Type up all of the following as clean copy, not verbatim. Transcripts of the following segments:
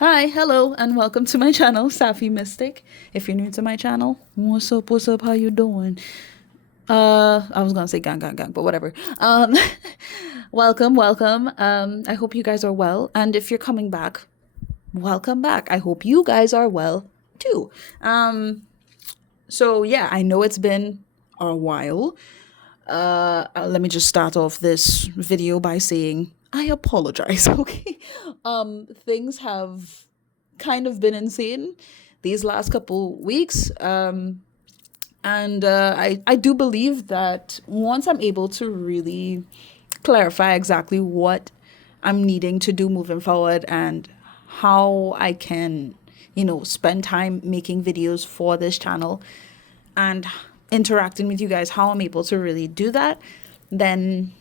Hi, hello, and welcome to my channel, Safi Mystic. If you're new to my channel, what's up, how you doing? I was gonna say gang, gang, gang, but whatever. Welcome. I hope you guys are well, and if you're coming back, welcome back. I hope you guys are well too. So yeah, I know it's been a while. Let me just start off this video by saying I apologize. Okay, things have kind of been insane these last couple weeks. And I do believe that once I'm able to really clarify exactly what I'm needing to do moving forward and how I can, spend time making videos for this channel and interacting with you guys, how I'm able to really do that, then,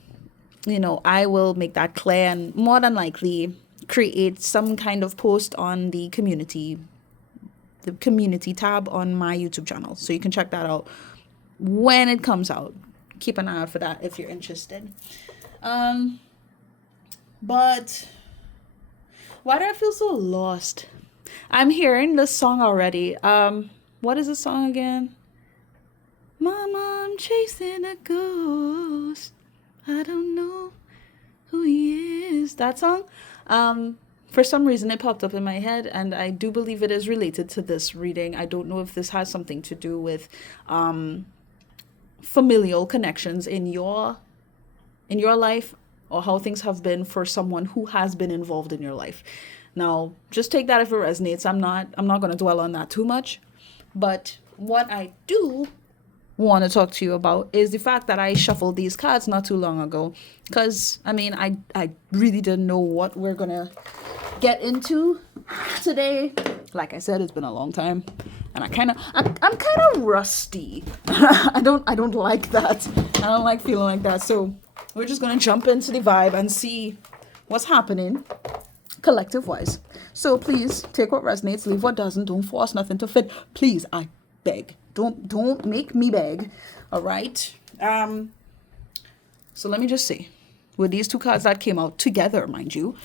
I will make that clear and more than likely create some kind of post on the community tab on my YouTube channel. So you can check that out when it comes out. Keep an eye out for that if you're interested. But why do I feel so lost? I'm hearing this song already. What is the song again? Mama, I'm chasing a ghost. I don't know who he is. That song. For some reason, it popped up in my head, and I do believe it is related to this reading. I don't know if this has something to do with familial connections in your life, or how things have been for someone who has been involved in your life. Now, just take that if it resonates. I'm not going to dwell on that too much, but what I do want to talk to you about is the fact that I shuffled these cards not too long ago, because I really didn't know what we're going to get into today. Like I said, it's been a long time, and I'm kind of rusty. I don't like that. I don't like feeling like that. So we're just gonna jump into the vibe and see what's happening collective wise. So please take what resonates, leave what doesn't. Don't force nothing to fit. Please, I beg. Don't make me beg. All right. So let me just say, with these two cards that came out together, mind you,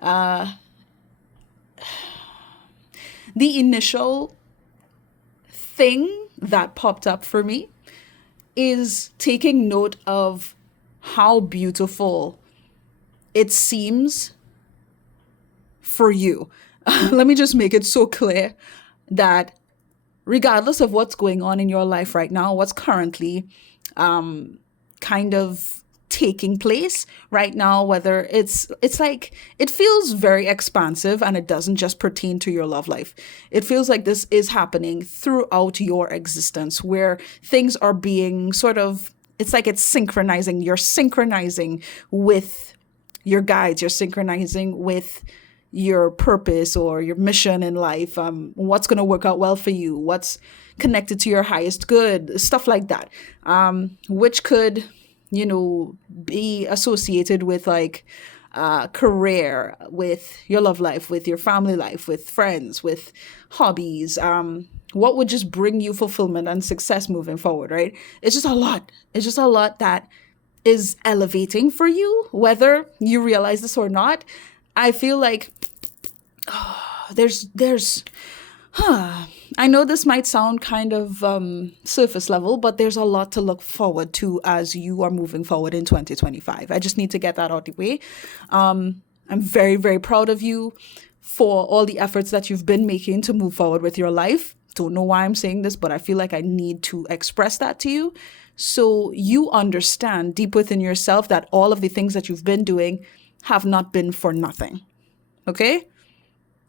the initial thing that popped up for me is taking note of how beautiful it seems for you. Let me just make it so clear that regardless of what's going on in your life right now, what's currently kind of taking place right now, whether it's like it feels very expansive, and it doesn't just pertain to your love life. It feels like this is happening throughout your existence, where things are being sort of, it's like it's synchronizing. You're synchronizing with your guides, you're synchronizing with your purpose or your mission in life, what's going to work out well for you, what's connected to your highest good, stuff like that, which could be associated with like career, with your love life, with your family life, with friends, with hobbies, what would just bring you fulfillment and success moving forward, right? It's just a lot that is elevating for you, whether you realize this or not. I feel like there's I know this might sound kind of surface level, but there's a lot to look forward to as you are moving forward in 2025. I just need to get that out the way. I'm very, very proud of you for all the efforts that you've been making to move forward with your life. Don't know why I'm saying this, but I feel like I need to express that to you, so you understand deep within yourself that all of the things that you've been doing have not been for nothing. Okay?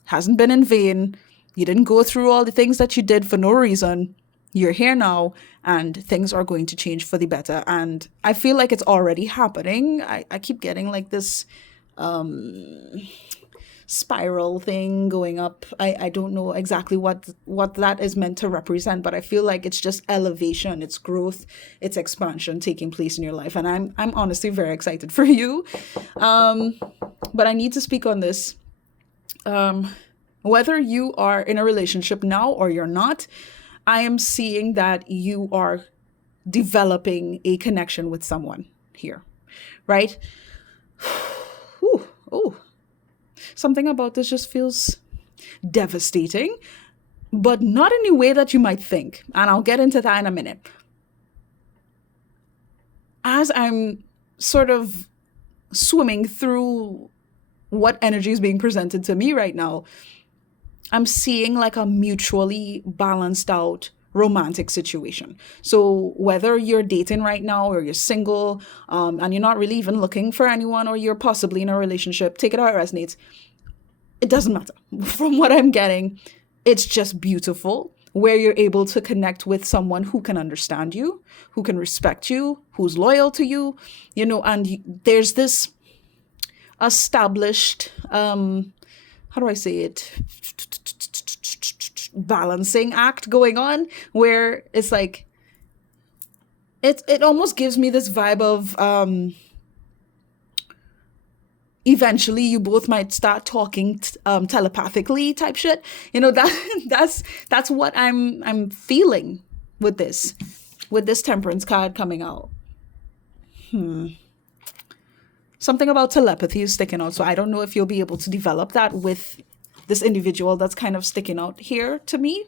Hasn't been in vain. You didn't go through all the things that you did for no reason. You're here now, and things are going to change for the better. And I feel like it's already happening. I keep getting like this spiral thing going up. I don't know exactly what that is meant to represent, but I feel like it's just elevation, it's growth, it's expansion taking place in your life. And I'm honestly very excited for you. But I need to speak on this. Whether you are in a relationship now or you're not, I am seeing that you are developing a connection with someone here, right? Ooh, oh, something about this just feels devastating, but not in a way that you might think. And I'll get into that in a minute. As I'm sort of swimming through what energy is being presented to me right now, I'm seeing like a mutually balanced out romantic situation. So whether you're dating right now or you're single, and you're not really even looking for anyone, or you're possibly in a relationship, take it how it resonates. It doesn't matter. From what I'm getting, it's just beautiful where you're able to connect with someone who can understand you, who can respect you, who's loyal to you, and there's this established, how do I say it? Balancing act going on where it's like, it almost gives me this vibe of, eventually you both might start talking telepathically type shit. That's what I'm feeling with this temperance card coming out. Something about telepathy is sticking out, so I don't know if you'll be able to develop that with this individual that's kind of sticking out here to me.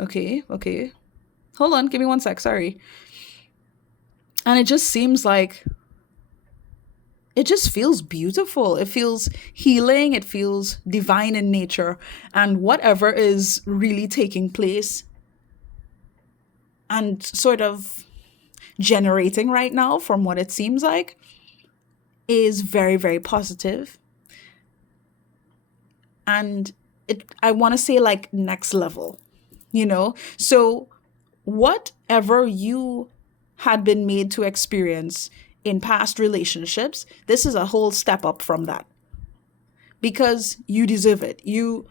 Okay. Hold on, give me one sec, sorry. And it just seems like it just feels beautiful. It feels healing. It feels divine in nature. And whatever is really taking place and sort of generating right now, from what it seems like, is very, very positive. And I want to say like next level, So whatever you had been made to experience in past relationships, this is a whole step up from that, because you deserve it. You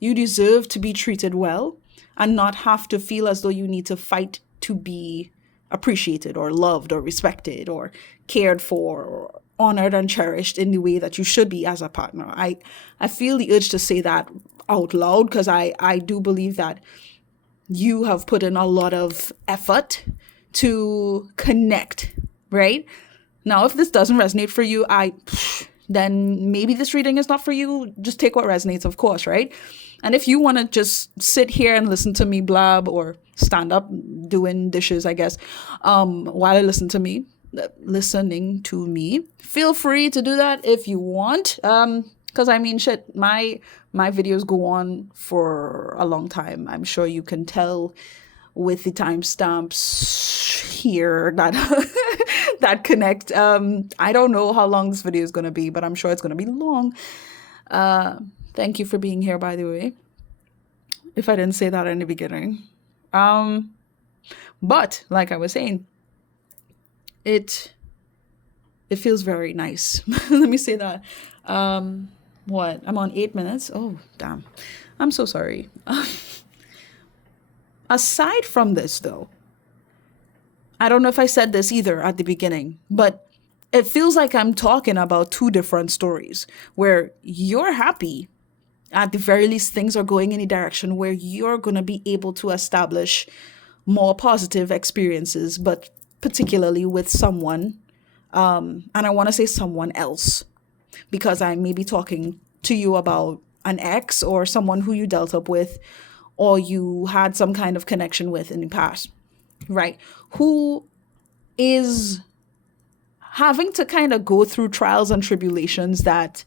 deserve to be treated well and not have to feel as though you need to fight to be appreciated or loved or respected or cared for or honored and cherished in the way that you should be as a partner. I feel the urge to say that out loud because I do believe that you have put in a lot of effort to connect, right? Now, if this doesn't resonate for you, then maybe this reading is not for you. Just take what resonates, of course, right? And if you want to just sit here and listen to me blab or stand up doing dishes, I guess, while I listening to me, feel free to do that if you want. Because I mean, shit, my videos go on for a long time. I'm sure you can tell with the timestamps here that that connect. I don't know how long this video is going to be, but I'm sure it's going to be long. Thank you for being here, by the way, if I didn't say that in the beginning. But like I was saying, it feels very nice. Let me say that. What? I'm on 8 minutes? Oh, damn. I'm so sorry. Aside from this, though, I don't know if I said this either at the beginning, but it feels like I'm talking about two different stories where you're happy. At the very least, things are going in a direction where you're going to be able to establish more positive experiences, but particularly with someone, and I want to say someone else, because I may be talking to you about an ex or someone who you dealt up with or you had some kind of connection with in the past, right? Who is having to kind of go through trials and tribulations that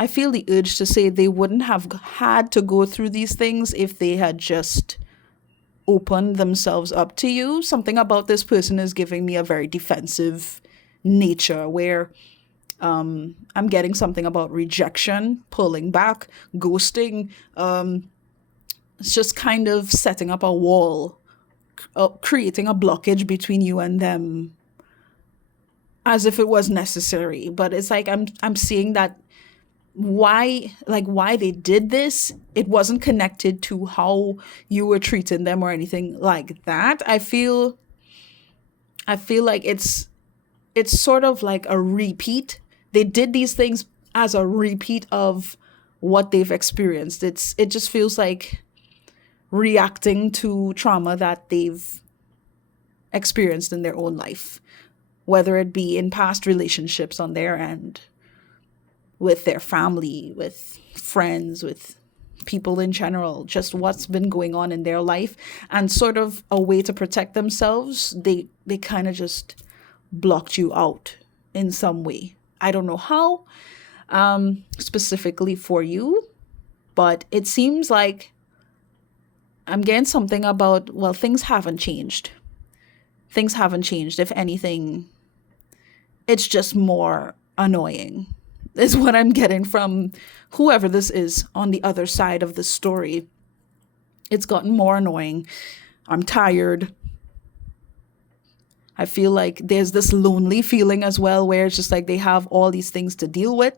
I feel the urge to say they wouldn't have had to go through these things if they had just opened themselves up to you. Something about this person is giving me a very defensive nature where I'm getting something about rejection, pulling back, ghosting. It's just kind of setting up a wall, creating a blockage between you and them as if it was necessary. But it's like I'm seeing that why they did this, it wasn't connected to how you were treating them or anything like that. I feel like it's sort of like a repeat. They did these things as a repeat of what they've experienced. It just feels like reacting to trauma that they've experienced in their own life. whether it be in past relationships on their end, with their family, with friends, with people in general, just what's been going on in their life, and sort of a way to protect themselves, they kind of just blocked you out in some way. I don't know how, specifically for you, but it seems like I'm getting something about, well, things haven't changed. Things haven't changed. If anything, it's just more annoying, is what I'm getting from whoever this is on the other side of the story. It's gotten more annoying. I'm tired. I feel like there's this lonely feeling as well, where it's just like they have all these things to deal with,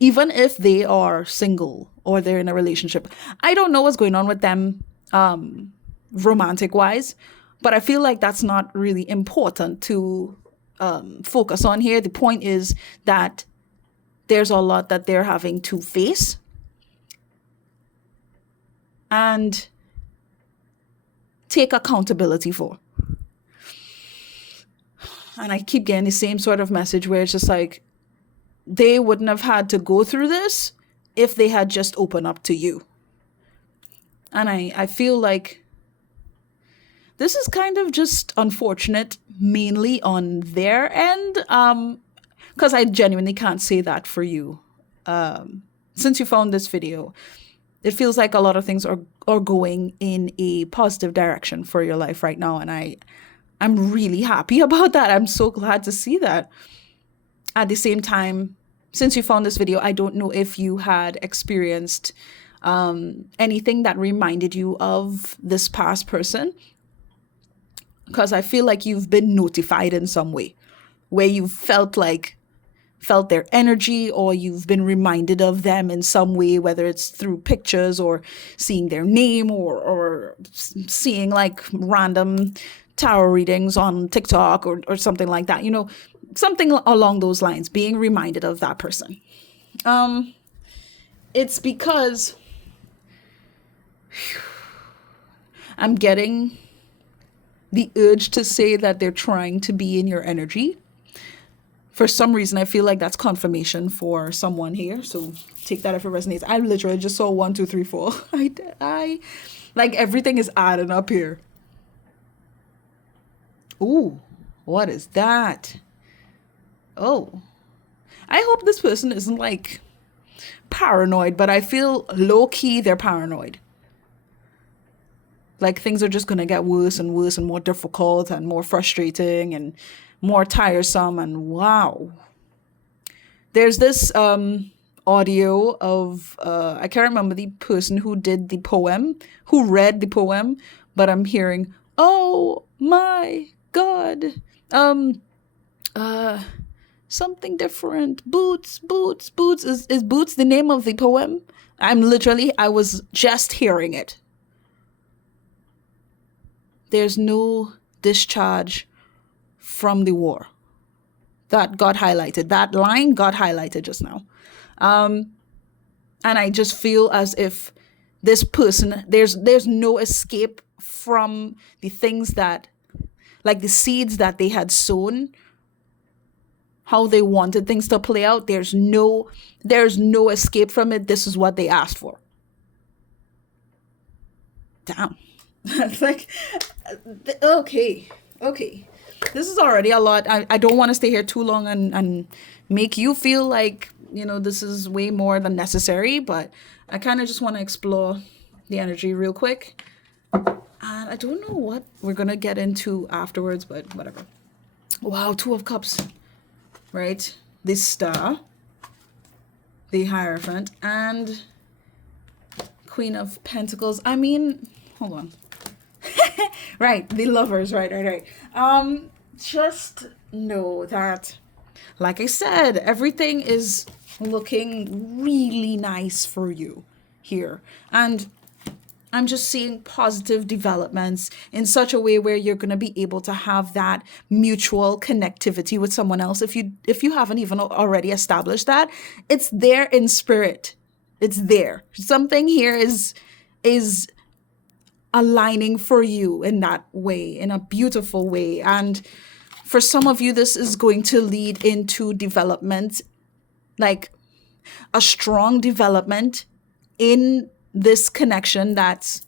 even if they are single or they're in a relationship. I don't know what's going on with them, romantic wise, but I feel like that's not really important to focus on here. The point is that there's a lot that they're having to face, and take accountability for. And I keep getting the same sort of message where it's just like, they wouldn't have had to go through this if they had just opened up to you. And I feel like this is kind of just unfortunate, mainly on their end, because I genuinely can't say that for you. Since you found this video, it feels like a lot of things are going in a positive direction for your life right now. And I'm really happy about that. I'm so glad to see that. At the same time, since you found this video, I don't know if you had experienced anything that reminded you of this past person, because I feel like you've been notified in some way, where you've felt their energy, or you've been reminded of them in some way, whether it's through pictures or seeing their name, or seeing like random tarot readings on TikTok or something like that, something along those lines, being reminded of that person. It's because I'm getting the urge to say that they're trying to be in your energy. For some reason, I feel like that's confirmation for someone here. So take that if it resonates. I literally just saw 1, 2, 3, 4. I like, everything is adding up here. Ooh, what is that? Oh, I hope this person isn't like paranoid, but I feel low key they're paranoid. Like things are just going to get worse and worse and more difficult and more frustrating and more tiresome. And wow. There's this audio of, I can't remember the person who read the poem, but I'm hearing, oh my God, something different. Boots. Is Boots the name of the poem? I was just hearing it. There's no discharge from the war. That got highlighted. That line got highlighted just now. And I just feel as if this person, there's no escape from the things that, like the seeds that they had sown, how they wanted things to play out. There's no escape from it. This is what they asked for. Damn. It's like, okay. This is already a lot. I don't want to stay here too long and make you feel like, this is way more than necessary, but I kind of just want to explore the energy real quick. And I don't know what we're going to get into afterwards, but whatever. Wow, 2 of Cups, right? The Star, the Hierophant, and Queen of Pentacles. I mean, hold on. Right, the Lovers, right. Just know that, like I said, everything is looking really nice for you here. And I'm just seeing positive developments in such a way where you're going to be able to have that mutual connectivity with someone else. If you haven't even already established that, it's there in spirit. It's there. Something here is aligning for you in that way, in a beautiful way. And For some of you, this is going to lead into development, like a strong development in this connection that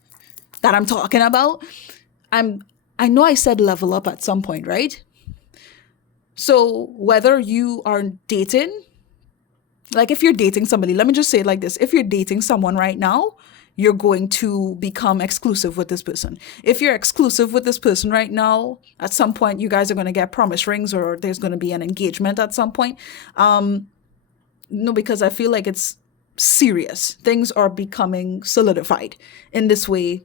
I'm talking about. I know I said level up at some point, right? So whether you are dating, like if you're dating somebody, let me just say it like this. If you're dating someone right now, you're going to become exclusive with this person. If you're exclusive with this person right now, at some point you guys are going to get promise rings or there's going to be an engagement at some point. No, because I feel like it's serious. Things are becoming solidified in this way.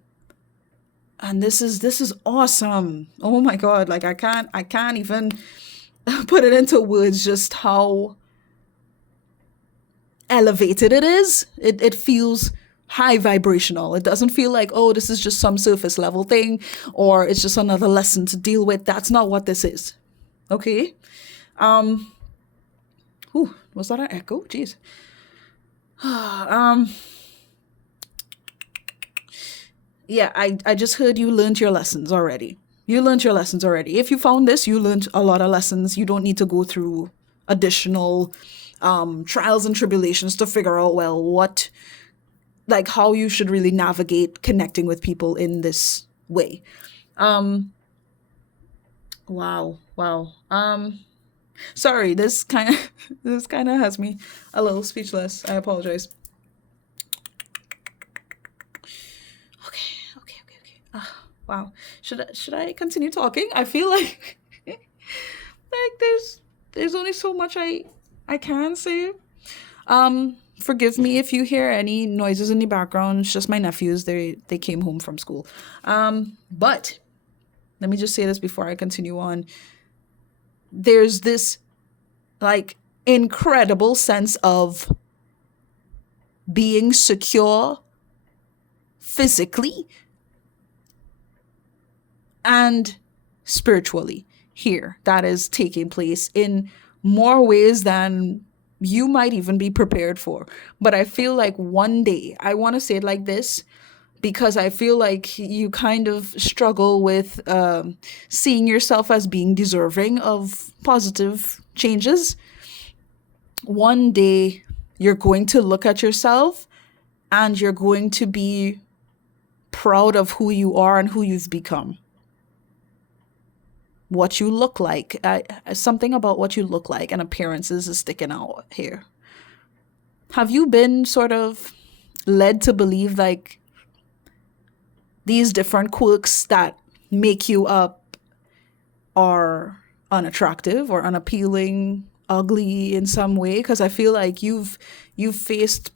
And this is awesome. Oh my God. Like I can't even put it into words just how elevated it is. It feels high vibrational. It doesn't feel like, oh, this is just some surface level thing or it's just another lesson to deal with. That's not what this is. Okay? Was that an echo? Jeez. Yeah, I just heard you learned your lessons already. You learned your lessons already. If you found this, you learned a lot of lessons. You don't need to go through additional trials and tribulations to figure out, well, like how you should really navigate connecting with people in this way. Wow. Sorry, this kind of has me a little speechless. I apologize. Okay. Wow. Should I continue talking? I feel like there's only so much I can say. Forgive me if you hear any noises in the background. It's just my nephews. They came home from school. But let me just say this before I continue on. There's this like incredible sense of being secure physically and spiritually here that is taking place in more ways than you might even be prepared for. But I feel like one day, I want to say it like this, because I feel like you kind of struggle with seeing yourself as being deserving of positive changes. One day, you're going to look at yourself and you're going to be proud of who you are and who you've become. What you look like. Something about what you look like and appearances is sticking out here. Have you been sort of led to believe like these different quirks that make you up are unattractive or unappealing, ugly in some way? Because I feel like you've faced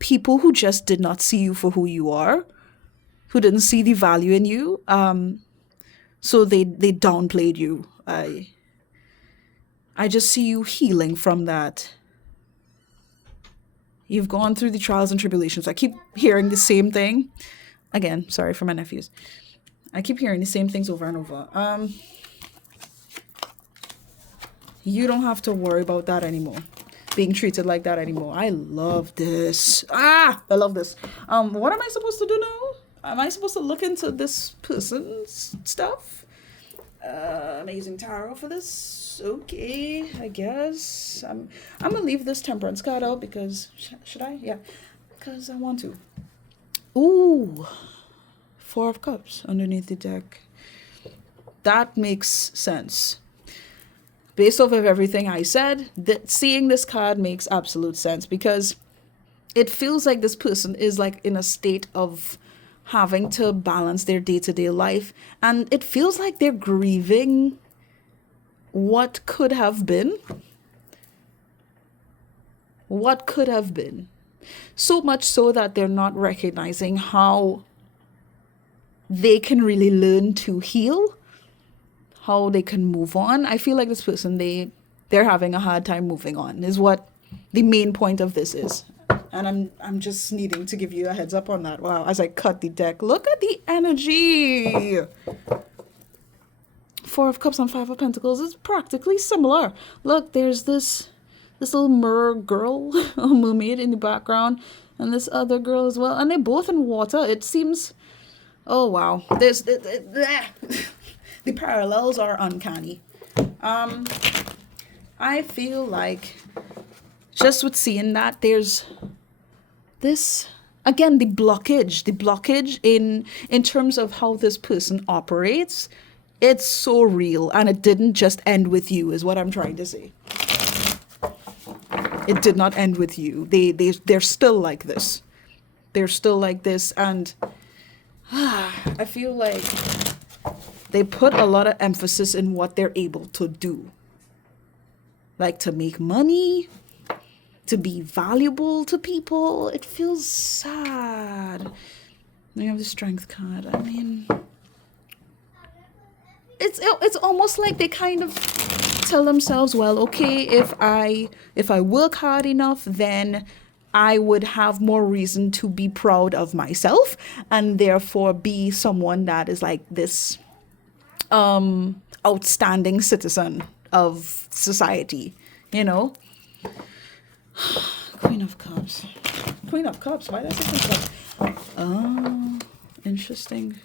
people who just did not see you for who you are, who didn't see the value in you. So they downplayed you. I just see you healing from that. You've gone through the trials and tribulations. I keep hearing the same thing. Again, sorry for my nephews. I keep hearing the same things over and over. You don't have to worry about that anymore. Being treated like that anymore. I love this. I love this. What am I supposed to do now? Am I supposed to look into this person's stuff? Amazing tarot for this. Okay, I guess. I'm gonna leave this temperance card out because should I? Yeah, because I want to. Ooh, 4 of Cups underneath the deck. That makes sense. Based off of everything I said, seeing this card makes absolute sense because it feels like this person is like in a state of having to balance their day-to-day life, and it feels like they're grieving what could have been. What could have been. So much so that they're not recognizing how they can really learn to heal, how they can move on. I feel like this person, they're having a hard time moving on is what the main point of this is. And I'm just needing to give you a heads up on that. Wow, as I cut the deck, look at the energy. 4 of Cups and 5 of Pentacles is practically similar. Look, there's this little mer girl, a mermaid in the background, and this other girl as well. And they're both in water. It seems, oh wow, the parallels are uncanny. Um, I feel like just with seeing that, there's this again the blockage in terms of how this person operates. It's so real, and it didn't just end with you, is what I'm trying to say. It did not end with you. They're still like this. They're still like this, and I feel like they put a lot of emphasis in what they're able to do, like to make money, to be valuable to people. It feels sad. We have the strength card. I mean, it's almost like they kind of tell themselves, well, okay, if I work hard enough, then I would have more reason to be proud of myself, and therefore be someone that is like this outstanding citizen of society, you know. Queen of Cups. Queen of Cups. Why did I say Queen of Cups? Oh, interesting.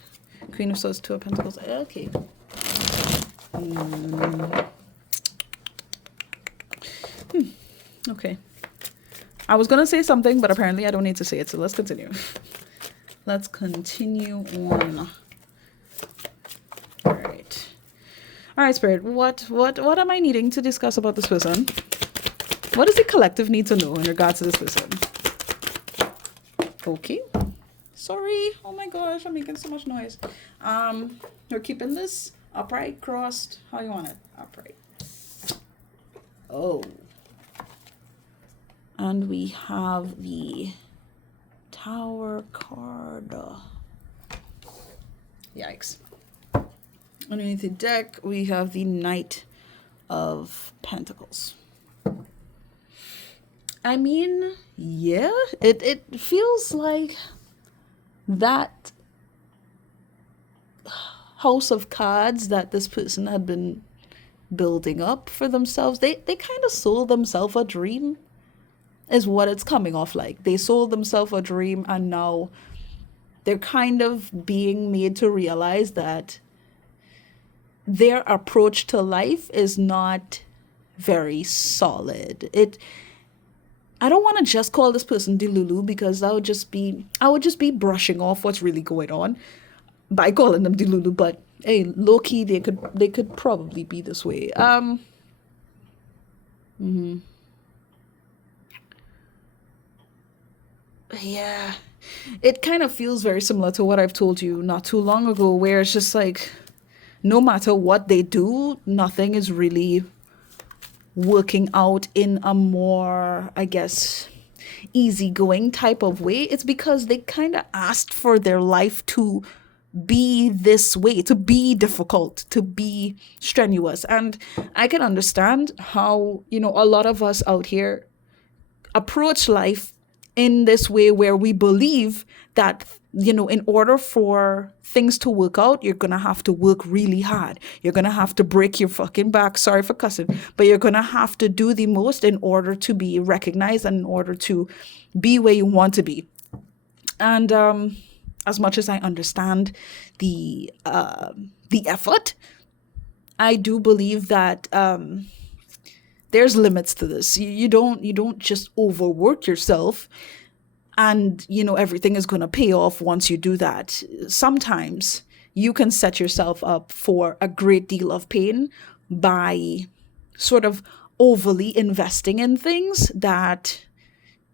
Queen of Swords, Two of Pentacles. Okay. Okay. I was gonna say something, but apparently I don't need to say it. So let's continue. Let's continue on. All right. All right, Spirit. What am I needing to discuss about this person? What does the collective need to know in regards to this person? Okay. Sorry. Oh my gosh, I'm making so much noise. We're keeping this upright, crossed. How you want it? Upright. Oh. And we have the Tower card. Yikes. Underneath the deck, we have the Knight of Pentacles. I mean, yeah, it feels like that house of cards that this person had been building up for themselves. They kind of sold themselves a dream, is what it's coming off like. They sold themselves a dream, and now they're kind of being made to realize that their approach to life is not very solid. I don't want to just call this person Delulu, because I would just be brushing off what's really going on by calling them Delulu. But hey, low key, they could probably be this way. Yeah, it kind of feels very similar to what I've told you not too long ago, where it's just like, no matter what they do, nothing is really working out in a more, I guess, easygoing type of way. It's because they kind of asked for their life to be this way, to be difficult, to be strenuous. And I can understand how, a lot of us out here approach life in this way, where we believe that, in order for things to work out, you're going to have to work really hard. You're going to have to break your fucking back. Sorry for cussing, but you're going to have to do the most in order to be recognized and in order to be where you want to be. And as much as I understand the effort, I do believe that there's limits to this. You don't just overwork yourself and everything is going to pay off once you do that. Sometimes you can set yourself up for a great deal of pain by sort of overly investing in things that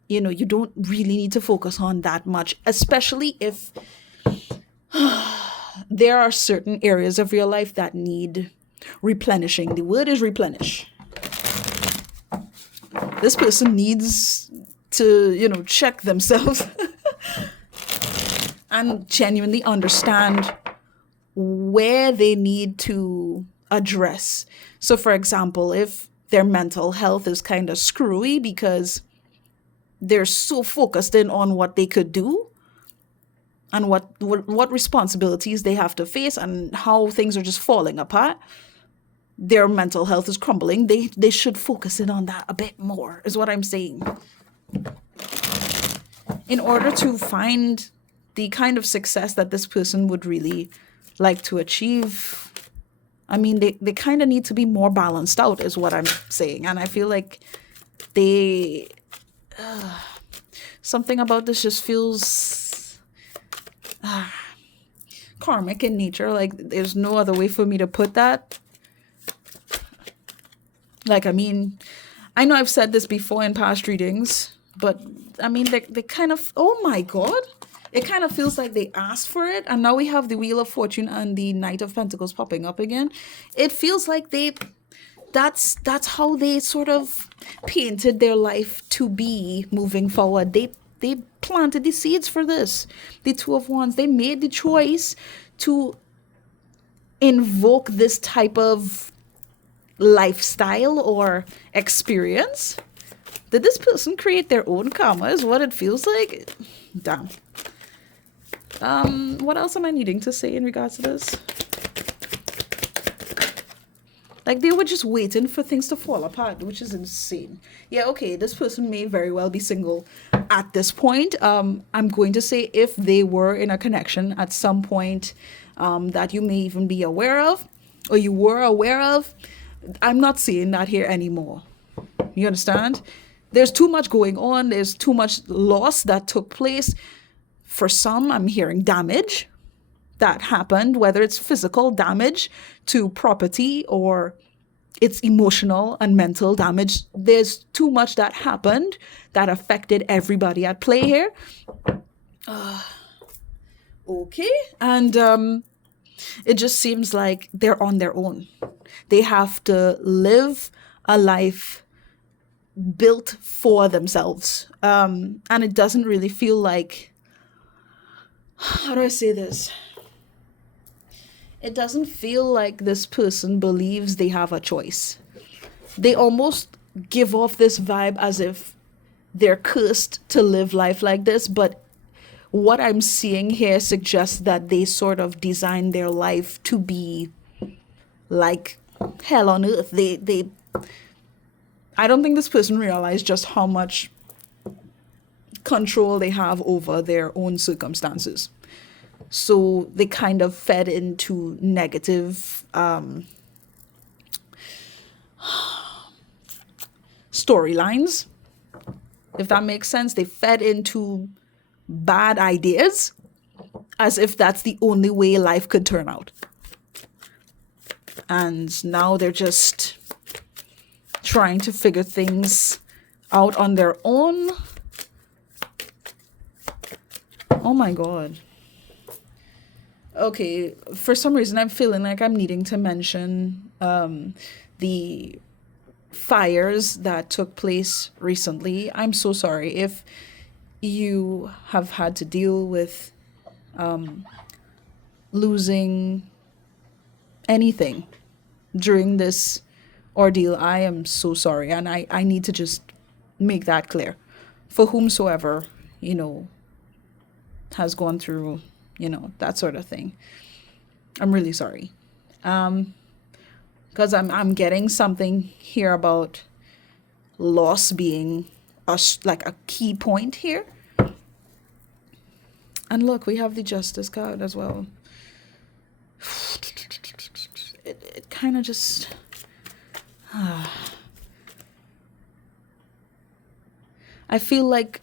you don't really need to focus on that much, especially if there are certain areas of your life that need replenishing. The word is replenish. This person needs to, check themselves and genuinely understand where they need to address. So, for example, if their mental health is kind of screwy because they're so focused in on what they could do and what responsibilities they have to face and how things are just falling apart, their mental health is crumbling, they should focus in on that a bit more, is what I'm saying. In order to find the kind of success that this person would really like to achieve, I mean, they kind of need to be more balanced out, is what I'm saying. And I feel like they, something about this just feels karmic in nature. Like, there's no other way for me to put that. Like, I mean, I know I've said this before in past readings, but I mean, they kind of, oh my God. It kind of feels like they asked for it. And now we have the Wheel of Fortune and the Knight of Pentacles popping up again. It feels like that's how they sort of painted their life to be moving forward. They planted the seeds for this. The Two of Wands, they made the choice to invoke this type of lifestyle or experience. Did this person create their own karma is what it feels like? Damn. What else am I needing to say in regards to this? Like, they were just waiting for things to fall apart, which is insane. Yeah, okay, this person may very well be single at this point. I'm going to say if they were in a connection at some point that you may even be aware of, or you were aware of. I'm not seeing that here anymore. You understand? There's too much going on. There's too much loss that took place. For some, I'm hearing damage that happened, whether it's physical damage to property or it's emotional and mental damage. There's too much that happened that affected everybody at play here. Okay. And it just seems like they're on their own. They have to live a life built for themselves. And it doesn't really feel like, how do I say this? It doesn't feel like this person believes they have a choice. They almost give off this vibe as if they're cursed to live life like this. But what I'm seeing here suggests that they sort of designed their life to be like hell on earth. I don't think this person realized just how much control they have over their own circumstances. So they kind of fed into negative storylines, if that makes sense. They fed into bad ideas as if that's the only way life could turn out. And now they're just trying to figure things out on their own. Oh my God. Okay, for some reason I'm feeling like I'm needing to mention the fires that took place recently. I'm so sorry if you have had to deal with losing anything during this ordeal. I am so sorry, and I need to just make that clear for whomsoever, has gone through, that sort of thing. I'm really sorry. Because I'm getting something here about loss being like a key point here. And look, we have the Justice card as well. It kind of just... I feel like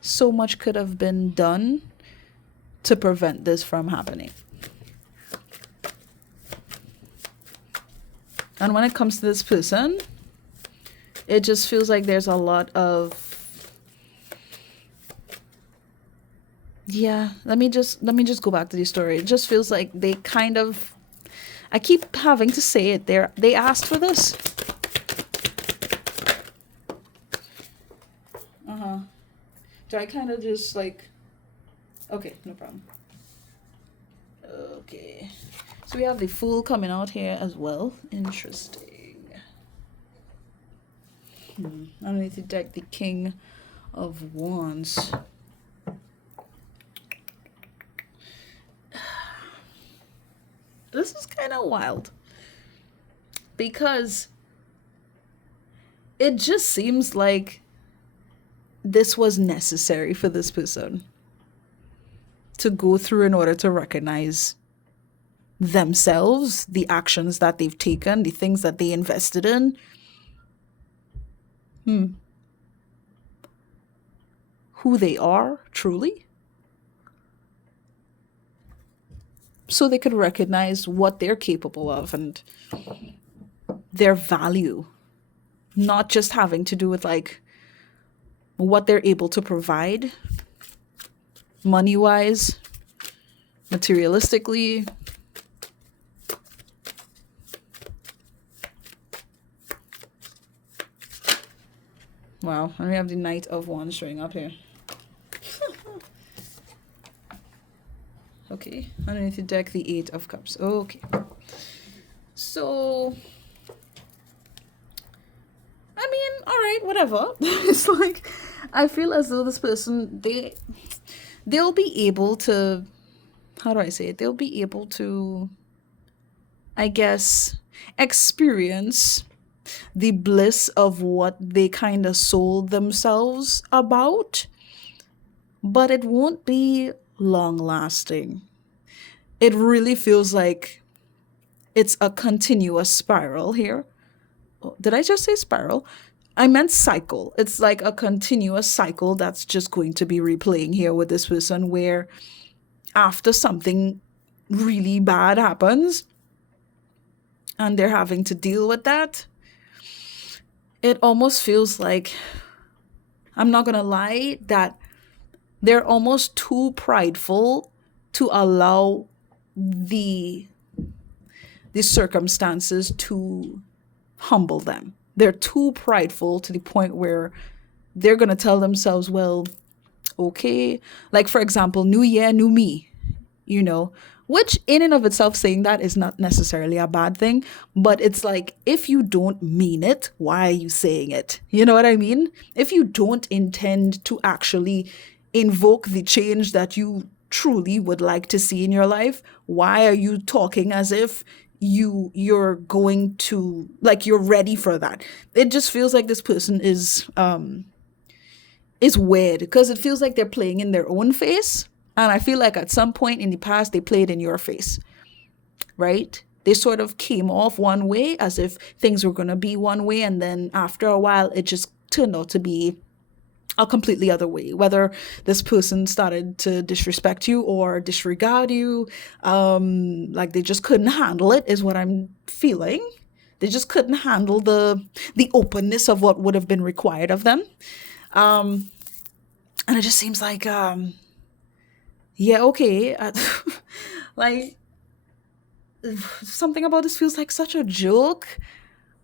so much could have been done to prevent this from happening. And when it comes to this person, it just feels like there's a lot of... Yeah, let me just go back to the story. It just feels like they kind of... I keep having to say it. They asked for this. Do I kind of just like... Okay, no problem. Okay. So we have the Fool coming out here as well. Interesting. Underneath the deck, the King of Wands. This is kind of wild. Because it just seems like this was necessary for this person to go through in order to recognize themselves, the actions that they've taken, the things that they invested in, who they are truly, so they could recognize what they're capable of and their value, not just having to do with like what they're able to provide money wise, materialistically. Wow, and we have the Knight of Wands showing up here. Okay, underneath the deck, the Eight of Cups. Okay. So, I mean, all right, whatever. It's like, I feel as though this person, they'll be able to, how do I say it? They'll be able to, I guess, experience the bliss of what they kind of sold themselves about, but it won't be long lasting. It really feels like it's a continuous spiral here. Did I just say spiral? I meant cycle. It's like a continuous cycle that's just going to be replaying here with this person, where after something really bad happens and they're having to deal with that, it almost feels like, I'm not going to lie, that they're almost too prideful to allow the circumstances to humble them. They're too prideful to the point where they're going to tell themselves, well, okay, like for example, new year, new me, you know, which in and of itself, saying that is not necessarily a bad thing, but it's like, if you don't mean it, why are you saying it? You know what I mean? If you don't intend to actually invoke the change that you truly would like to see in your life, why are you talking as if you're going to, like, you're ready for that? It just feels like this person is weird, because it feels like they're playing in their own face. And I feel like at some point in the past, they played in your face, right? They sort of came off one way as if things were going to be one way. And then after a while, it just turned out to be a completely other way. Whether this person started to disrespect you or disregard you, like they just couldn't handle it, is what I'm feeling. They just couldn't handle the openness of what would have been required of them. And it just seems like, yeah, okay. Like, something about this feels like such a joke,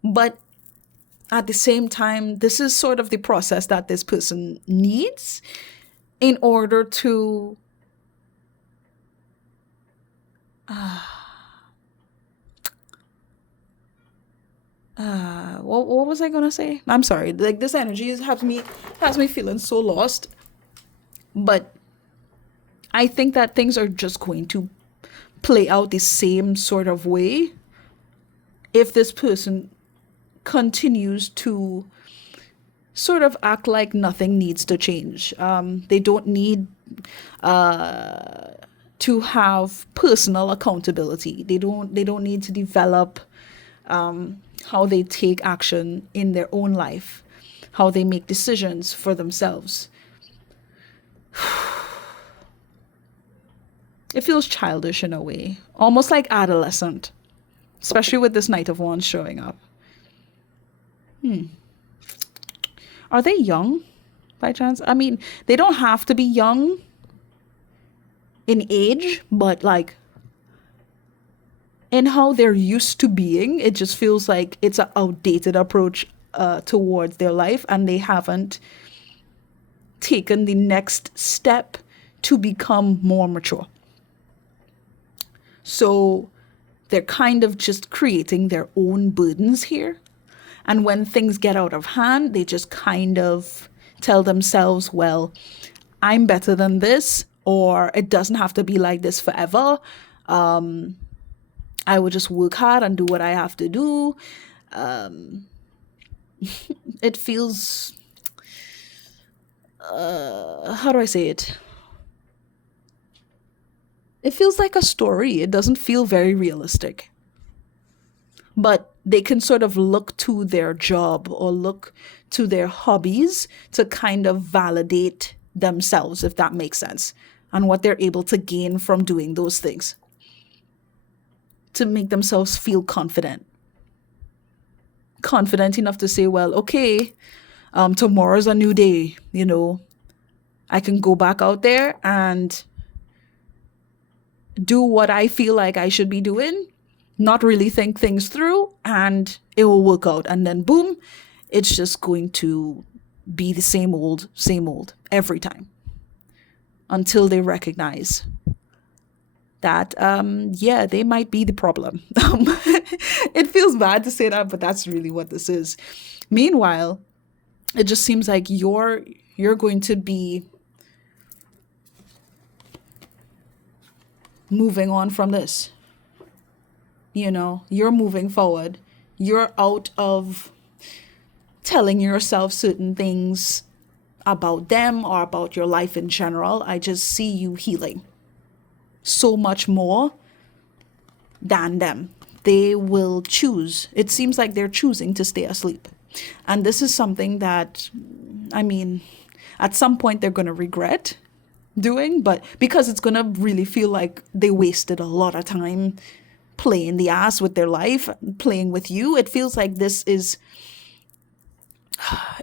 but at the same time, this is sort of the process that this person needs in order to what was I gonna say? I'm sorry. Like, this energy has me feeling so lost. But I think that things are just going to play out the same sort of way if this person continues to sort of act like nothing needs to change. They don't need to have personal accountability. They don't need to develop how they take action in their own life, how they make decisions for themselves. It feels childish in a way, almost like adolescent, especially with this Knight of Wands showing up. Are they young by chance? I mean, they don't have to be young in age, but like in how they're used to being, it just feels like it's an outdated approach towards their life, and they haven't taken the next step to become more mature. So they're kind of just creating their own burdens here. And when things get out of hand, they just kind of tell themselves, well, I'm better than this, or it doesn't have to be like this forever. I will just work hard and do what I have to do. It feels, how do I say it? It feels like a story. It doesn't feel very realistic. But they can sort of look to their job or look to their hobbies to kind of validate themselves, if that makes sense, and what they're able to gain from doing those things to make themselves feel confident. Confident enough to say, well, okay, tomorrow's a new day, I can go back out there and do what I feel like I should be doing, not really think things through, and it will work out. And then boom, it's just going to be the same old every time until they recognize that, yeah, they might be the problem. It feels bad to say that, but that's really what this is. Meanwhile, it just seems like you're going to be moving on from this. You're moving forward. You're out of telling yourself certain things about them or about your life in general. I just see you healing so much more than them. They will choose. It seems like they're choosing to stay asleep. And this is something that, at some point they're going to regret doing, but because it's going to really feel like they wasted a lot of time playing the ass with their life, playing with you. It feels like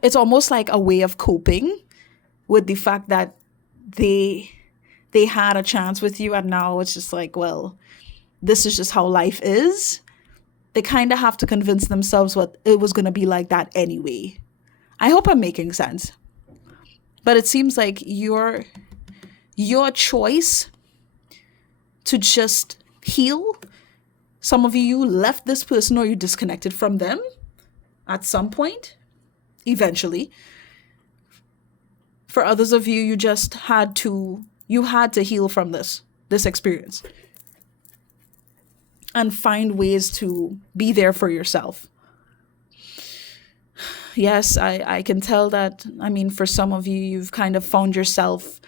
it's almost like a way of coping with the fact that they had a chance with you, and now it's just like, well, this is just how life is. They kind of have to convince themselves what it was going to be like that anyway. I hope I'm making sense. But it seems like your choice to just heal. Some of you left this person or you disconnected from them at some point, eventually. For others of you, you just had to heal from this experience and find ways to be there for yourself. Yes, I can tell that, for some of you, you've kind of found yourself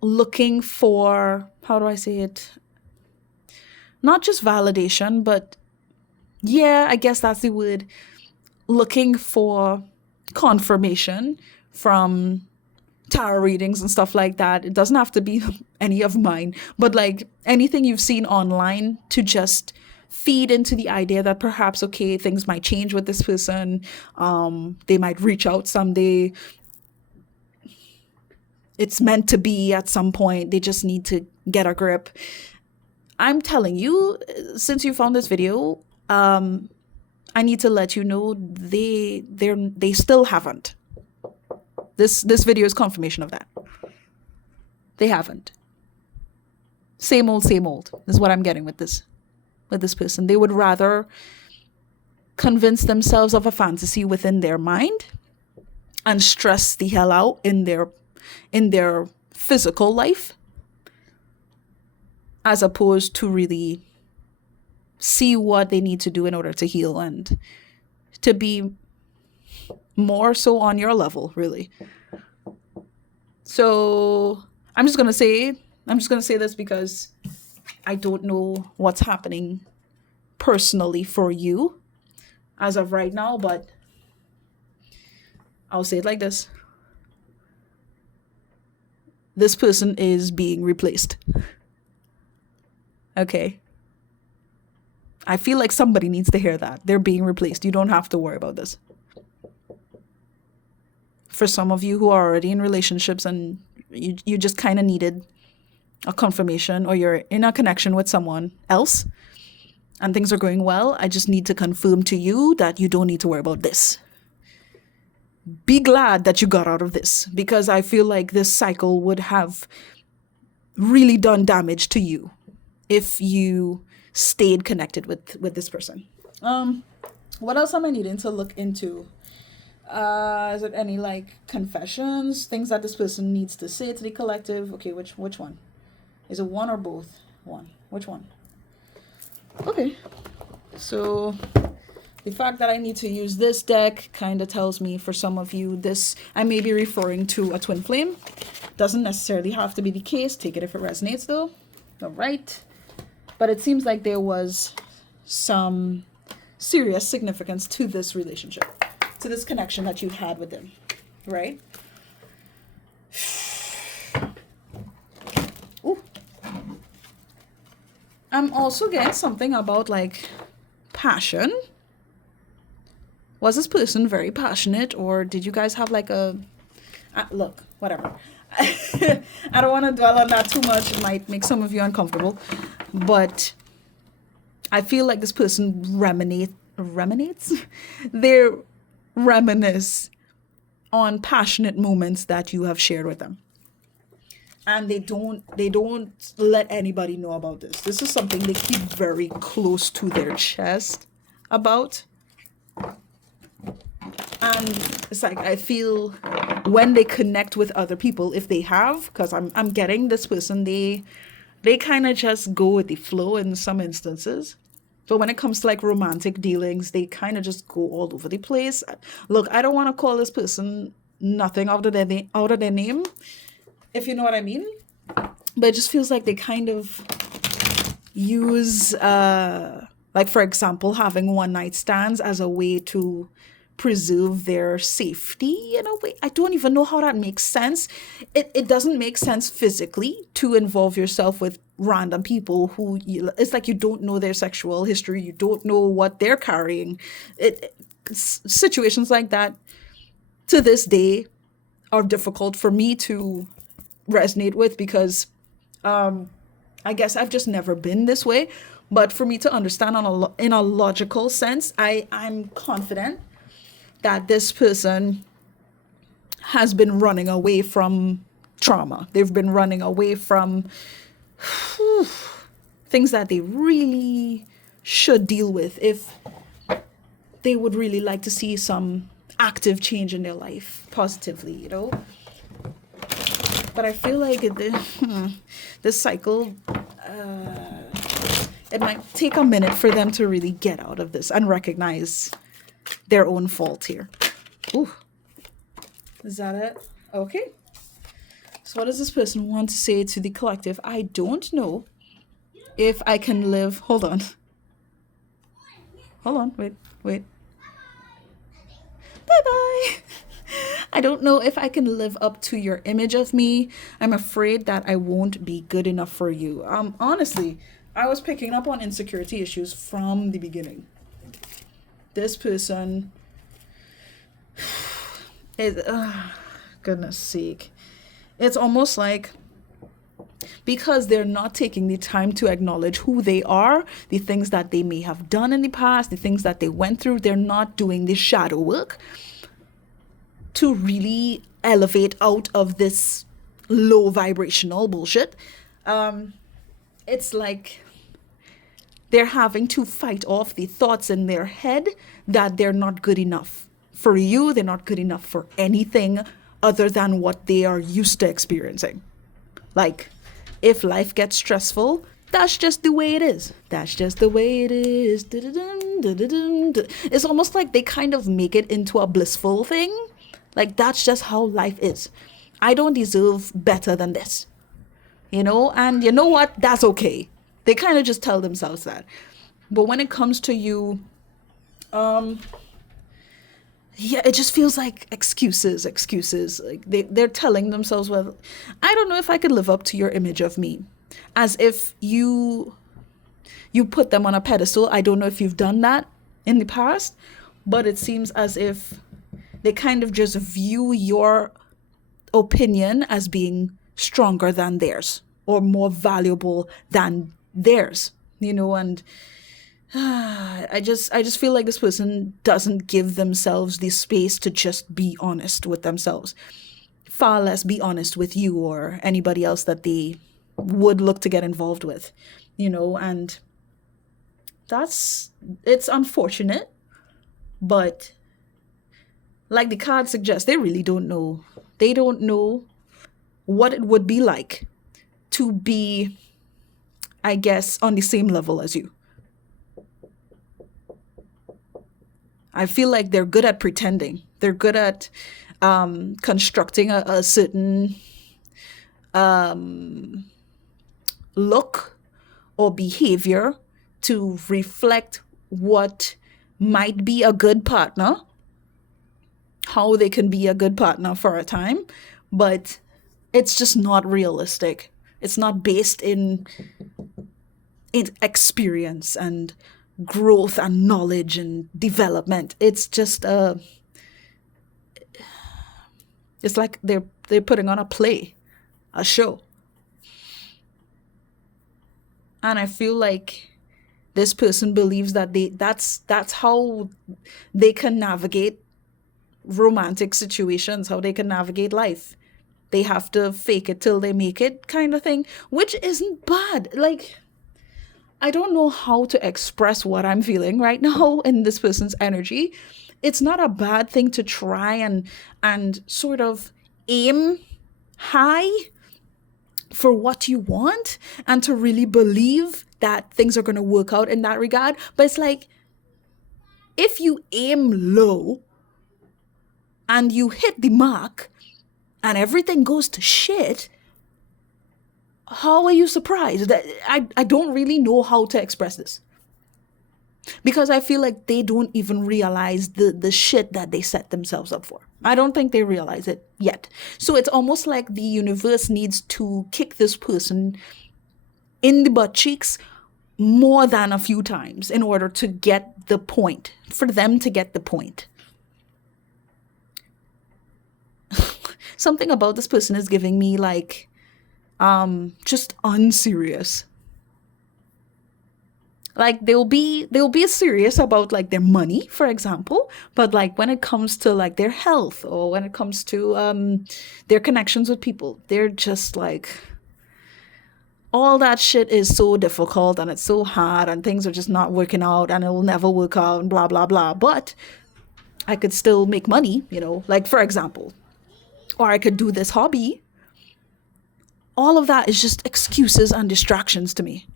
looking for, how do I say it? Not just validation, but yeah, I guess that's the word. Looking for confirmation from tarot readings and stuff like that. It doesn't have to be any of mine, but like anything you've seen online to just feed into the idea that perhaps, okay, things might change with this person. They might reach out someday. It's meant to be at some point. They just need to get a grip. I'm telling you, since you found this video, I need to let you know they still haven't. This video is confirmation of that. They haven't. Same old is what I'm getting with this person. They would rather convince themselves of a fantasy within their mind and stress the hell out in their physical life, as opposed to really see what they need to do in order to heal and to be more so on your level, really. So I'm just gonna say this because I don't know what's happening personally for you as of right now, but I'll say it like this. This person is being replaced. Okay. I feel like somebody needs to hear that. They're being replaced. You don't have to worry about this. For some of you who are already in relationships and you just kind of needed a confirmation, or you're in a connection with someone else and things are going well, I just need to confirm to you that you don't need to worry about this. Be glad that you got out of this, because I feel like this cycle would have really done damage to you if you stayed connected with this person. What else am I needing to look into? Is it any like confessions, things that this person needs to say to the collective? Okay, which one? Is it one or both? One. Which one? Okay. So the fact that I need to use this deck kind of tells me, for some of you, this, I may be referring to a twin flame. Doesn't necessarily have to be the case. Take it if it resonates, though. All right. But it seems like there was some serious significance to this relationship, to this connection that you had with them, right? Ooh. I'm also getting something about like passion. Was this person very passionate, or did you guys have like a look, whatever. I don't want to dwell on that too much. It might make some of you uncomfortable, but I feel like this person reminisces they reminisce on passionate moments that you have shared with them, and they don't let anybody know about this. This is something they keep very close to their chest about. And it's like I feel when they connect with other people, if they have, because I'm getting this person, they kind of just go with the flow in some instances. But when it comes to like romantic dealings, they kind of just go all over the place. Look, I don't want to call this person nothing out of their name, if you know what I mean. But it just feels like they kind of use like, for example, having one night stands as a way to preserve their safety in a way. I don't even know how that makes sense. It doesn't make sense physically to involve yourself with random people who it's like you don't know their sexual history, you don't know what they're carrying. Situations like that to this day are difficult for me to resonate with because I guess I've just never been this way. But for me to understand in a logical sense, I'm confident that this person has been running away from trauma. They've been running away from things that they really should deal with if they would really like to see some active change in their life positively, you know? But I feel like this cycle, it might take a minute for them to really get out of this and recognize their own fault here. Ooh. Is that it? Okay. So what does this person want to say to the collective? I don't know if I can live... Hold on. Wait. Bye-bye. I don't know if I can live up to your image of me. I'm afraid that I won't be good enough for you. Honestly, I was picking up on insecurity issues from the beginning. This person is, goodness sake. It's almost like because they're not taking the time to acknowledge who they are, the things that they may have done in the past, the things that they went through, they're not doing the shadow work to really elevate out of this low vibrational bullshit. It's like they're having to fight off the thoughts in their head that they're not good enough for you. They're not good enough for anything other than what they are used to experiencing. Like, if life gets stressful, that's just the way it is. That's just the way it is. It's almost like they kind of make it into a blissful thing. Like, that's just how life is. I don't deserve better than this. You know? And you know what? That's okay. They kind of just tell themselves that. But when it comes to you, yeah, it just feels like excuses. Like they're telling themselves, well, I don't know if I could live up to your image of me. As if you put them on a pedestal. I don't know if you've done that in the past, but it seems as if they kind of just view your opinion as being stronger than theirs or more valuable than theirs, you know. And I just feel like this person doesn't give themselves the space to just be honest with themselves, far less be honest with you or anybody else that they would look to get involved with, you know. And it's unfortunate, but like the card suggests, they really don't know. They don't know what it would be like to be, I guess, on the same level as you. I feel like they're good at pretending. They're good at constructing a certain look or behavior to reflect what might be a good partner, how they can be a good partner for a time, but it's just not realistic. It's not based in experience and growth and knowledge and development. It's just it's like they're putting on a play, a show. And I feel like this person believes that that's how they can navigate romantic situations, how they can navigate life. They have to fake it till they make it kind of thing, which isn't bad. Like, I don't know how to express what I'm feeling right now in this person's energy. It's not a bad thing to try and sort of aim high for what you want and to really believe that things are going to work out in that regard. But it's like, if you aim low and you hit the mark and everything goes to shit, how are you surprised? I don't really know how to express this. Because I feel like they don't even realize the shit that they set themselves up for. I don't think they realize it yet. So it's almost like the universe needs to kick this person in the butt cheeks more than a few times in order to get the point, for them to get the point. Something about this person is giving me like, just unserious. Like they'll be serious about like their money, for example, but like when it comes to like their health or when it comes to their connections with people, they're just like, all that shit is so difficult and it's so hard and things are just not working out and it will never work out and blah blah blah. But I could still make money, like for example, or I could do this hobby. All of that is just excuses and distractions to me.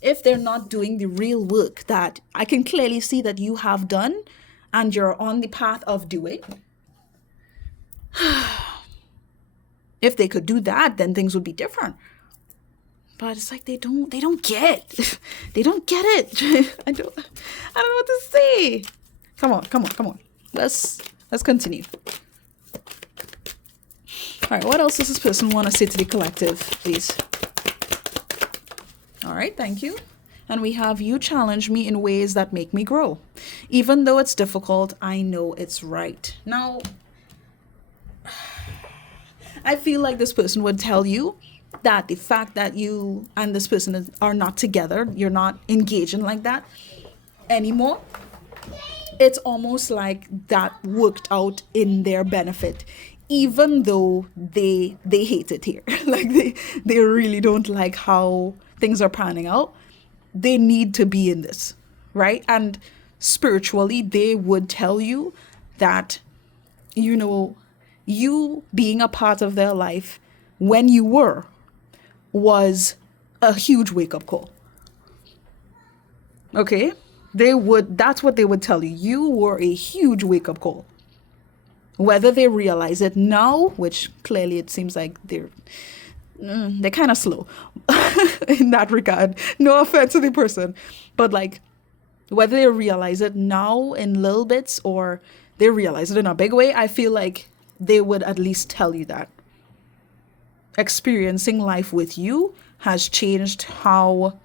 If they're not doing the real work that I can clearly see that you have done and you're on the path of doing, if they could do that, then things would be different. But it's like they don't get. They don't get it. I don't know what to say. Come on. Let's continue. All right, what else does this person want to say to the collective, please? All right, thank you. And we have, you challenge me in ways that make me grow. Even though it's difficult, I know it's right. Now, I feel like this person would tell you that the fact that you and this person are not together, you're not engaging like that anymore, it's almost like that worked out in their benefit. Even though they hate it here. Like they really don't like how things are panning out. They need to be in this, right? And spiritually, they would tell you that, you being a part of their life when you were was a huge wake-up call. Okay? That's what they would tell you. You were a huge wake-up call. Whether they realize it now, which clearly it seems like they're kind of slow in that regard. No offense to the person. But like, whether they realize it now in little bits or they realize it in a big way, I feel like they would at least tell you that. Experiencing life with you has changed how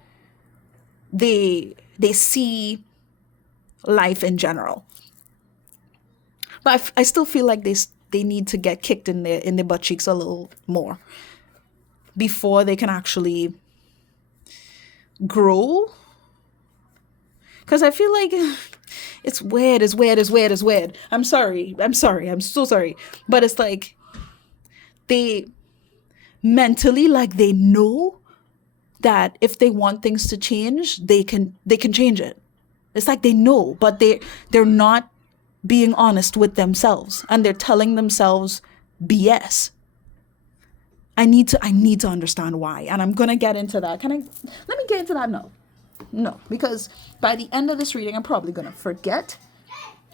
they see life in general. But I still feel like they need to get kicked in their butt cheeks a little more before they can actually grow. Because I feel like it's weird. I'm sorry. I'm so sorry. But it's like they mentally, like they know that if they want things to change, they can change it. It's like they know, but they're not being honest with themselves and they're telling themselves BS. I need to understand why. And I'm going to get into that. Let me get into that now. No, because by the end of this reading, I'm probably going to forget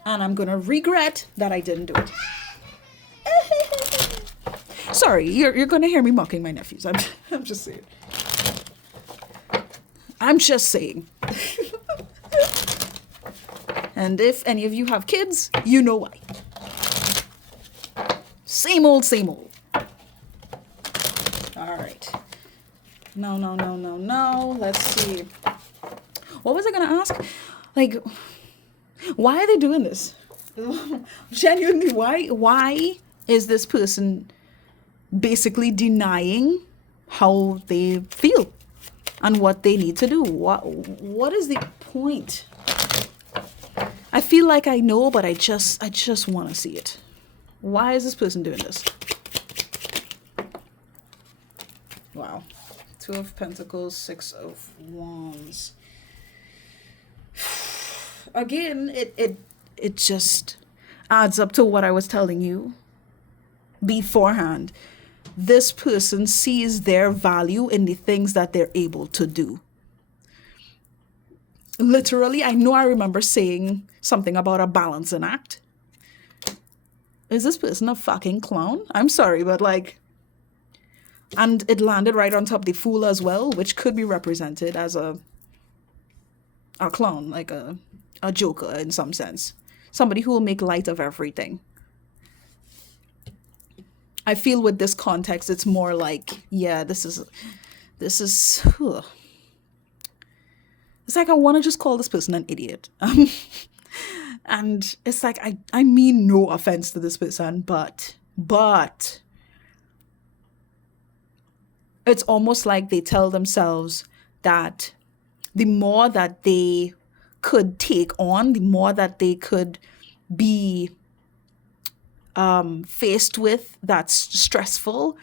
and I'm going to regret that I didn't do it. Sorry, you're gonna hear me mocking my nephews. I'm just saying. I'm just saying. And if any of you have kids, you know why. Same old, same old. All right. No. Let's see. What was I gonna ask? Like, why are they doing this? Genuinely, why is this person basically denying how they feel and what they need to do? What is the point? I feel like I know, but I just want to see it. Why is this person doing this? Wow. Two of Pentacles, Six of Wands. Again, it just adds up to what I was telling you beforehand. This person sees their value in the things that they're able to do. Literally, I know I remember saying something about a balancing act. Is this person a fucking clown? I'm sorry, but like, and it landed right on top of the Fool as well, which could be represented as a clown, like a joker in some sense. Somebody who will make light of everything. I feel with this context, it's more like, yeah, this is, it's like I want to just call this person an idiot. And it's like, I mean no offense to this person, but it's almost like they tell themselves that the more that they could take on, the more that they could be faced with that's stressful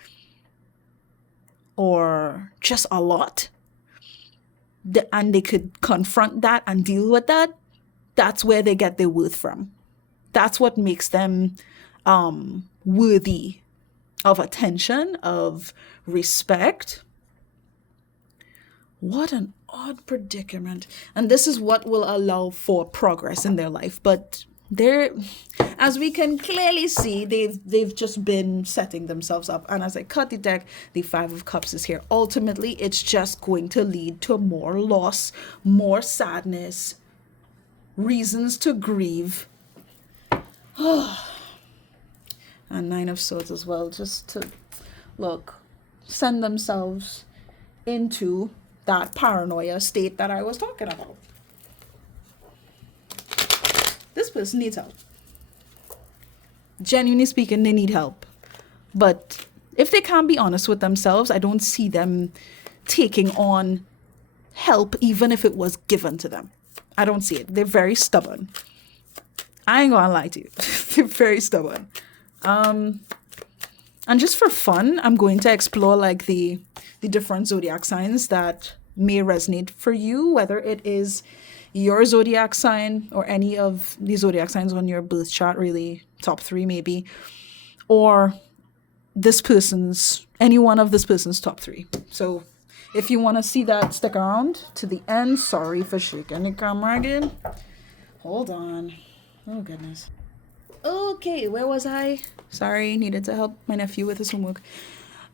or just a lot, and they could confront that and deal with that, that's where they get their worth from. That's what makes them worthy of attention, of respect. What an odd predicament. And this is what will allow for progress in their life. But they're, as we can clearly see, they've just been setting themselves up. And as I cut the deck, the Five of Cups is here. Ultimately, it's just going to lead to more loss, more sadness, reasons to grieve. And Nine of Swords as well, just to send themselves into that paranoia state that I was talking about. This person needs help. Genuinely speaking, they need help. But if they can't be honest with themselves, I don't see them taking on help, even if it was given to them. I don't see it. They're very stubborn. I ain't gonna lie to you. They're very stubborn. And just for fun, I'm going to explore like the different zodiac signs that may resonate for you, whether it is your zodiac sign or any of the zodiac signs on your birth chart, really top 3 maybe, or any one of this person's top 3. So if you want to see that, stick around to the end. Sorry for shaking the camera again. Hold on. Oh, goodness. Okay, where was I? Sorry, needed to help my nephew with his homework.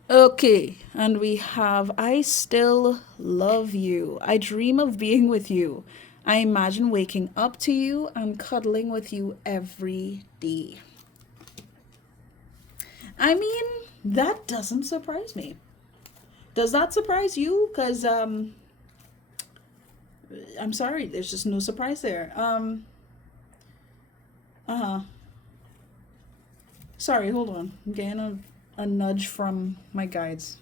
Okay, and we have, I still love you. I dream of being with you. I imagine waking up to you and cuddling with you every day. I mean, that doesn't surprise me. Does that surprise you? Because, I'm sorry, there's just no surprise there. Sorry, hold on. I'm getting a nudge from my guides.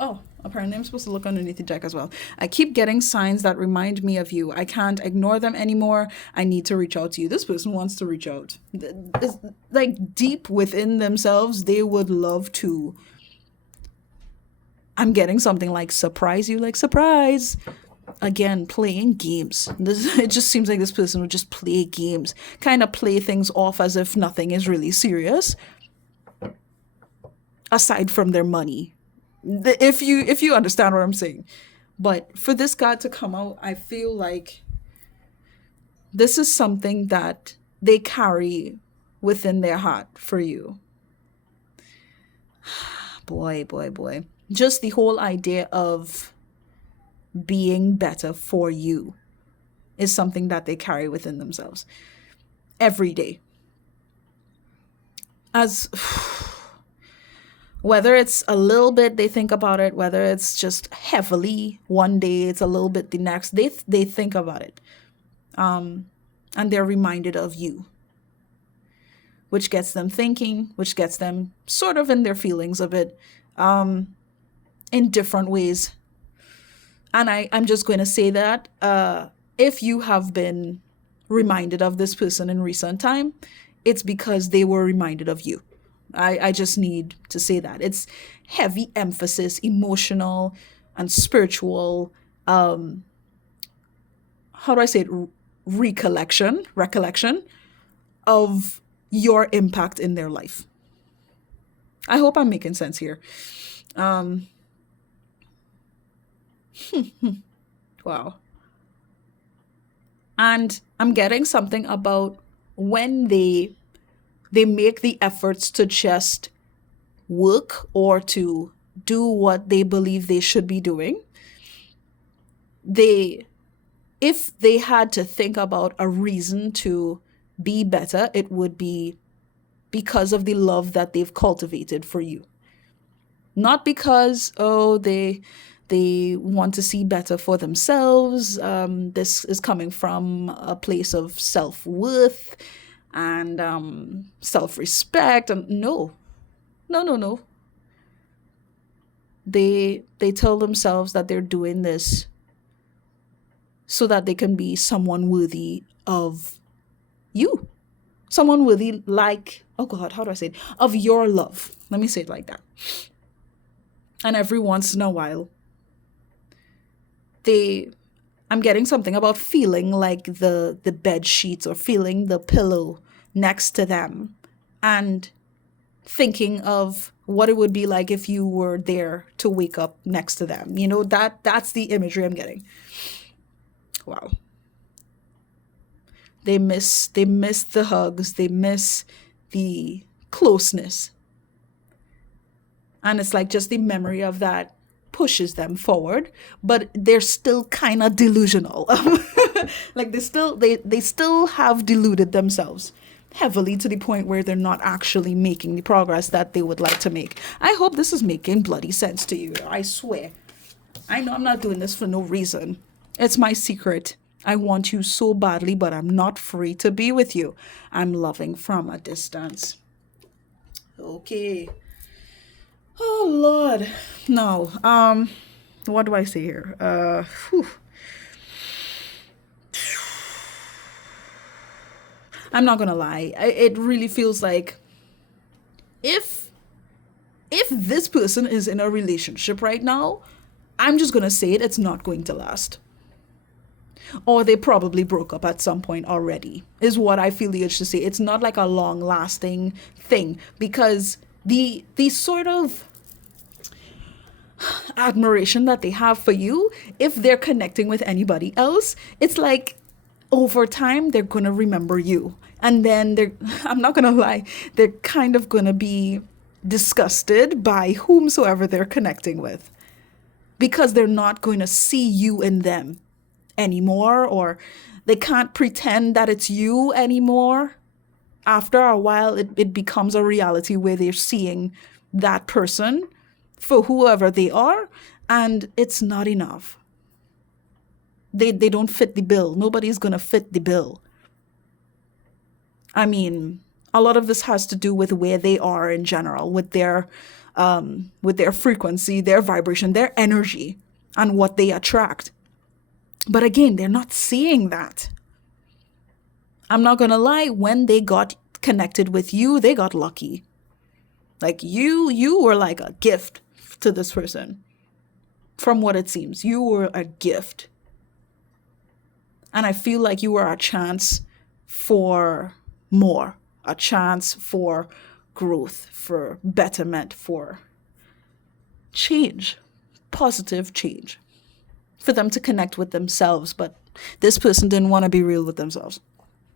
Oh, apparently I'm supposed to look underneath the deck as well. I keep getting signs that remind me of you. I can't ignore them anymore. I need to reach out to you. This person wants to reach out. It's like deep within themselves, they would love to. I'm getting something like surprise you, like surprise. Again, playing games. It just seems like this person would just play games, kind of play things off as if nothing is really serious, aside from their money. If you understand what I'm saying. But for this card to come out, I feel like this is something that they carry within their heart for you. Boy, boy, boy. Just the whole idea of being better for you is something that they carry within themselves every day. As whether it's a little bit they think about it, whether it's just heavily one day, it's a little bit the next, they think about it. And they're reminded of you, which gets them thinking, which gets them sort of in their feelings a bit, in different ways. And I'm just going to say that if you have been reminded of this person in recent time, it's because they were reminded of you. I just need to say that. It's heavy emphasis, emotional and spiritual, how do I say it? Recollection of your impact in their life. I hope I'm making sense here. Wow. And I'm getting something about when they make the efforts to just work or to do what they believe they should be doing. If they had to think about a reason to be better, it would be because of the love that they've cultivated for you. Not because, they want to see better for themselves. This is coming from a place of self-worth and self-respect. And no. They tell themselves that they're doing this so that they can be someone worthy of you. Someone worthy like, oh God, how do I say it? Of your love. Let me say it like that. And every once in a while, I'm getting something about feeling like the bed sheets or feeling the pillow next to them and thinking of what it would be like if you were there to wake up next to them. That's the imagery I'm getting. Wow. They miss the hugs, they miss the closeness. And it's like just the memory of that pushes them forward, but they're still kind of delusional. Like they still have deluded themselves heavily to the point where they're not actually making the progress that they would like to make. I hope this is making bloody sense to you. I swear. I know I'm not doing this for no reason. It's my secret. I want you so badly, but I'm not free to be with you. I'm loving from a distance. Okay. Oh, Lord. Now, what do I say here? I'm not gonna lie. It really feels like if this person is in a relationship right now, I'm just gonna say it's not going to last. Or they probably broke up at some point already, is what I feel the urge to say. It's not like a long-lasting thing, because the sort of admiration that they have for you, if they're connecting with anybody else, it's like over time they're going to remember you. And then I'm not going to lie, they're kind of going to be disgusted by whomsoever they're connecting with, because they're not going to see you in them anymore, or they can't pretend that it's you anymore. After a while, it becomes a reality where they're seeing that person for whoever they are, and it's not enough. They don't fit the bill. Nobody's going to fit the bill. I mean, a lot of this has to do with where they are in general, with their frequency, their vibration, their energy, and what they attract. But again, they're not seeing that. I'm not going to lie, when they got connected with you, they got lucky. Like you were like a gift to this person. From what it seems, you were a gift. And I feel like you were a chance for more, a chance for growth, for betterment, for change, positive change, for them to connect with themselves. But this person didn't want to be real with themselves.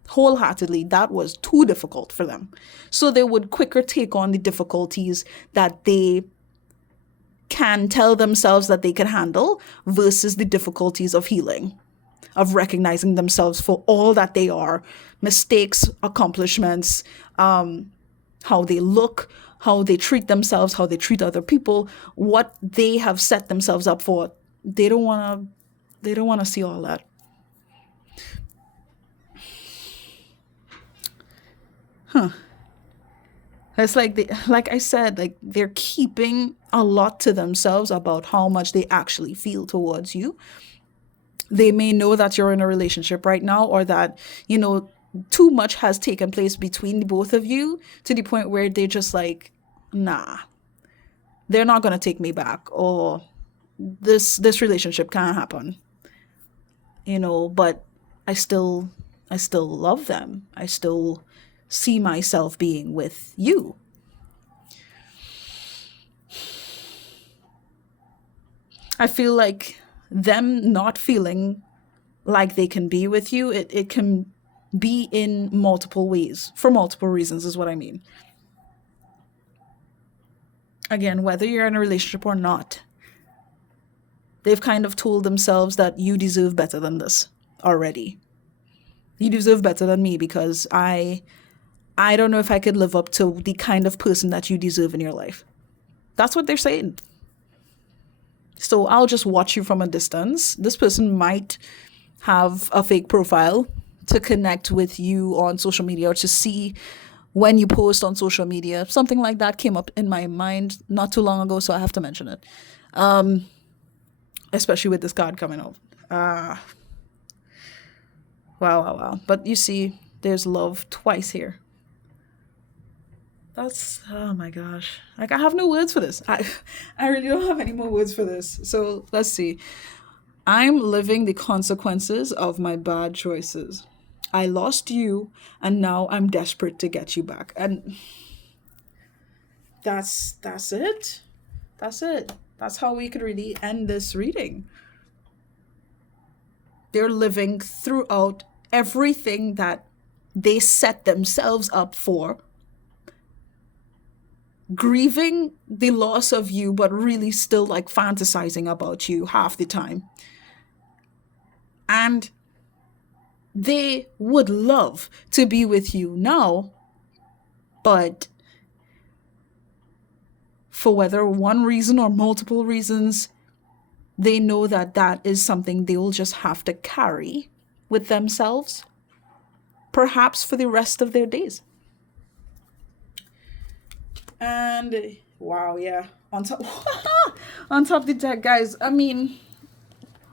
wholeheartedly that was too difficult for them. So they would quicker take on the difficulties that they can tell themselves that they can handle versus the difficulties of healing, of recognizing themselves for all that they are, mistakes, accomplishments, how they look, how they treat themselves, how they treat other people, what they have set themselves up for. They don't want to see all that. It's like like I said, like they're keeping a lot to themselves about how much they actually feel towards you. They may know that you're in a relationship right now, or that, too much has taken place between the both of you to the point where they're just like, nah, they're not going to take me back, or this relationship can't happen. But I still I still love them. I still see myself being with you. I feel like them not feeling like they can be with you, it can be in multiple ways, for multiple reasons, is what I mean. Again, whether you're in a relationship or not, they've kind of told themselves that you deserve better than this already. You deserve better than me because I don't know if I could live up to the kind of person that you deserve in your life. That's what they're saying. So I'll just watch you from a distance. This person might have a fake profile to connect with you on social media, or to see when you post on social media. Something like that came up in my mind not too long ago, so I have to mention it. Especially with this card coming up. Wow, wow, wow. But you see, there's love twice here. That's, oh my gosh. Like, I have no words for this. I really don't have any more words for this. So let's see. I'm living the consequences of my bad choices. I lost you, and now I'm desperate to get you back. And that's it. That's it. That's how we could really end this reading. They're living throughout everything that they set themselves up for, grieving the loss of you, but really still like fantasizing about you half the time. And they would love to be with you now, but for whether one reason or multiple reasons, they know that that is something they will just have to carry with themselves, perhaps for the rest of their days. And wow, yeah, on top on top of the deck, guys. I mean,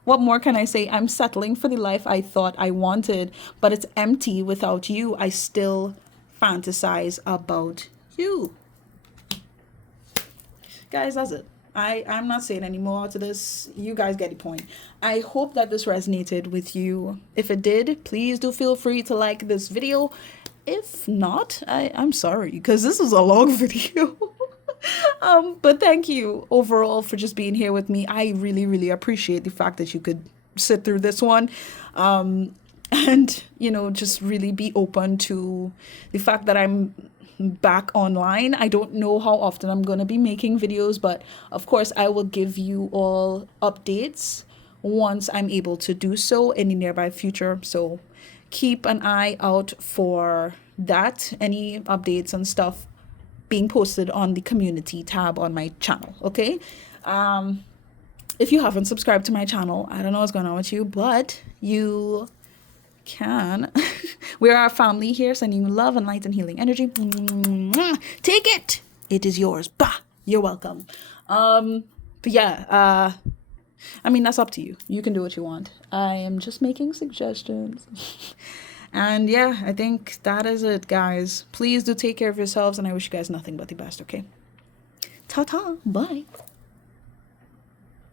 what more can I say? I'm settling for the life I thought I wanted, but it's empty without you. I still fantasize about you. Guys, that's it. I'm not saying any more to this. You guys get the point. I hope that this resonated with you. If it did, please do feel free to like this video. If not, I'm sorry, because this is a long video. But thank you overall for just being here with me. I really, really appreciate the fact that you could sit through this one. And, just really be open to the fact that I'm back online. I don't know how often I'm going to be making videos, but of course I will give you all updates once I'm able to do so in the nearby future. So keep an eye out for that, any updates and stuff being posted on the community tab on my channel. Okay. If you haven't subscribed to my channel, I don't know what's going on with you, but you can. We're our family here, sending you love and light and healing energy. Take it. It is yours. Bah. You're welcome. But yeah, I mean, that's up to you. You can do what you want. I am just making suggestions. And yeah, I think that is it, guys. Please do take care of yourselves, and I wish you guys nothing but the best, okay? Ta-ta. Bye.